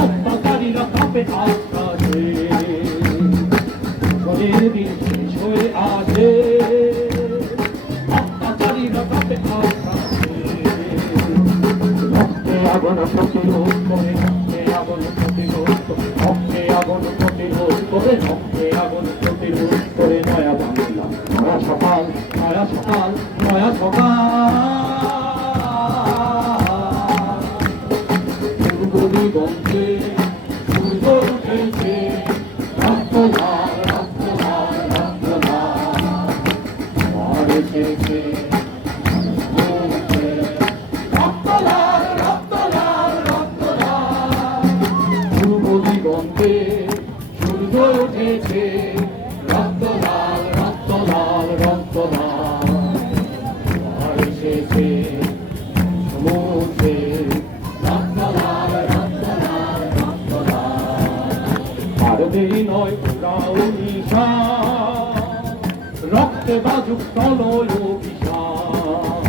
অত্যাচারীরা কাঁপে আকাশে, শরীর দিন শেষ হয়ে আছে, অত্যাচারীরা কাঁপে আকাশে। রক্তে আগুন প্রতিরোধ করে, রক্তে আগুন প্রতিরোধ করে, রক্তে আগুন প্রতিরোধ করে, রক্তে আগুন প্রতিরোধ করে নয়া বাংলা, নয়া সকাল, নয়া সকাল, নয়া সকাল। দিগন্তে সূর্য উঠেছে, রক্ত লাল, রক্ত লাল, রক্ত লাল, আর এসেছে রক্ত লাল, রক্ত লাল, রক্ত লাল। পূর্ব দিগন্তে সূর্য উঠেছে, রক্ত লাল, রক্ত লাল, রক্ত লাল, আর এসেছে সমুদ্রে দেরি নয় ওরাও নিশান, রক্তে বাজুক তলয় অভিশান।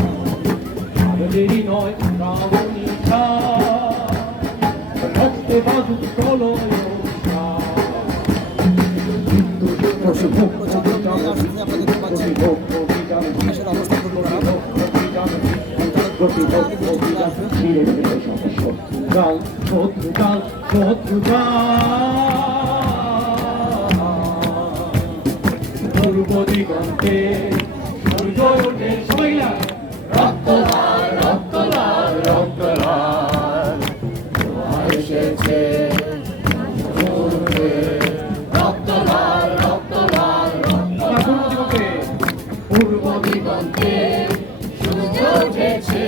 আর দেরি নয় ওরাও নিশান, রক্তে বাজুক তলয় অভিশান। পূর্ব দিগন্তে সূর্য ওঠে, সবাই না রক্ত লাল, রক্ত লাল, রক্ত লাল, এসেছে রক্ত লাল, রক্ত লাল, রক্ত লাল। পূর্ব দিগন্তে সূর্য উঠেছে।